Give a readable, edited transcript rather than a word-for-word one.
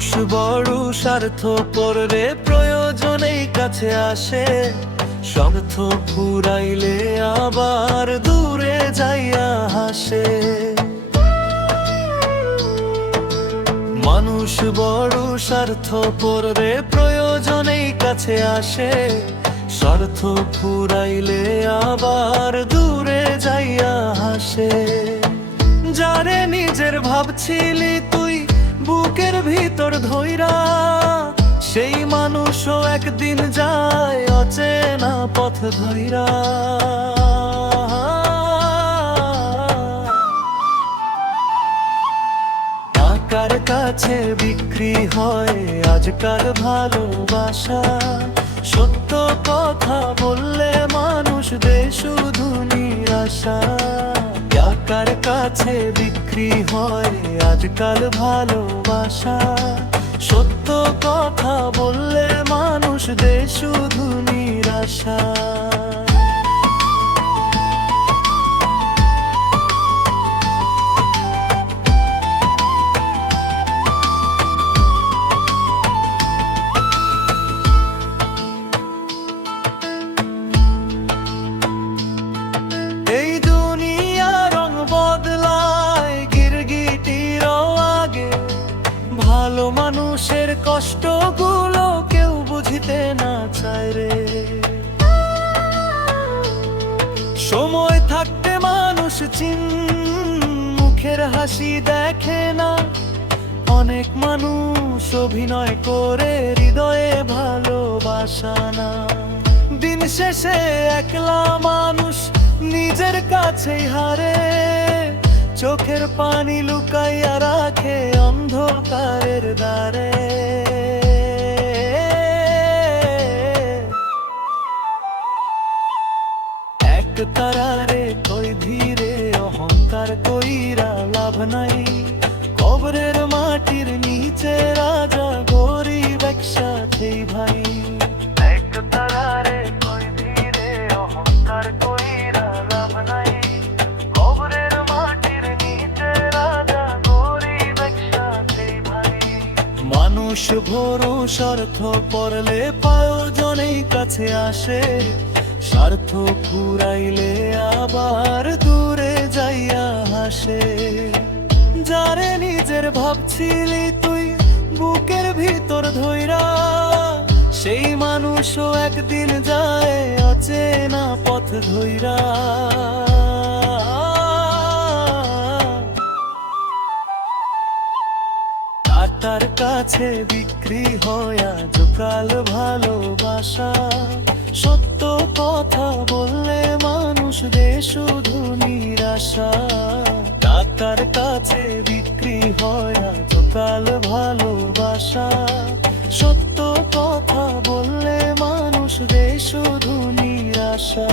মানুষ বড় স্বার্থপর রে, প্রয়োজনেই কাছে আসে, স্বার্থ ফুরাইলে আবার দূরে যাইয়া হাসে। মানুষ বড় স্বার্থপর রে, প্রয়োজনেই কাছে আসে, স্বার্থ ফুরাইলে আবার দূরে যাইয়া হাসে। যারে নিজের ভাবছিলি তুই বুকের ভিতর ধইরা, সেই মানুষও একদিন যায় অচেনা পথ ধইরা। টাকার কাছে বিক্রি হয় আজকাল ভালোবাসা, সত্য কথা বললে মানুষ দেয় শুধু নিরাশা। টাকার কাছে বিক্রি হয় আজকাল ভালোবাসা, সত্য কথা বললে মানুষ দেয় শুধু নিরাশা। এই দুনিয়া রং বদলায় গিরগিটিরও আগে, ভালো মানুষের কষ্টগুলো কেউ বুঝিতে না চায় রে। সময় থাকতে মানুষ মুখের হাসি দেখে না, অনেক মানুষ অভিনয় করে হৃদয়ে ভালোবাসা না। দিন শেষে একলা মানুষ নিজের কাছেই হারে, চোখের পানি লুকাইয়া রাখে অন্ধকারের দ্বারে। এক তারারে কই ধীরে অহংকার কইরা লাভ নাই, কবরের মাটির নিচে রাজা গরিব একসাথেই ভাই। এক তারারে কই ধীরে অহংকার কইরা লাভ নাই, কবরের মাটির নিচে রাজা গরিব একসাথেই ভাই। মানুষ ভরো স্বার্থ পড়লে প্রয়োজনেই কাছে আসে, স্বার্থ ফুরাইলে আবার দূরে যাইয়া হাসে। যারে নিজের ভাবছিলি তুই বুকের ভিতর ধইরা, সেই মানুষও একদিন যায় অচেনা পথ ধইরা। টাকার কাছে বিক্রি হয় আজকাল ভালোবাসা, সত্য কথা বললে মানুষ দেয় শুধু নিরাশা। টাকার কাছে বিক্রি হয় আজকাল ভালোবাসা, সত্য কথা বললে মানুষ দেয় শুধু নিরাশা।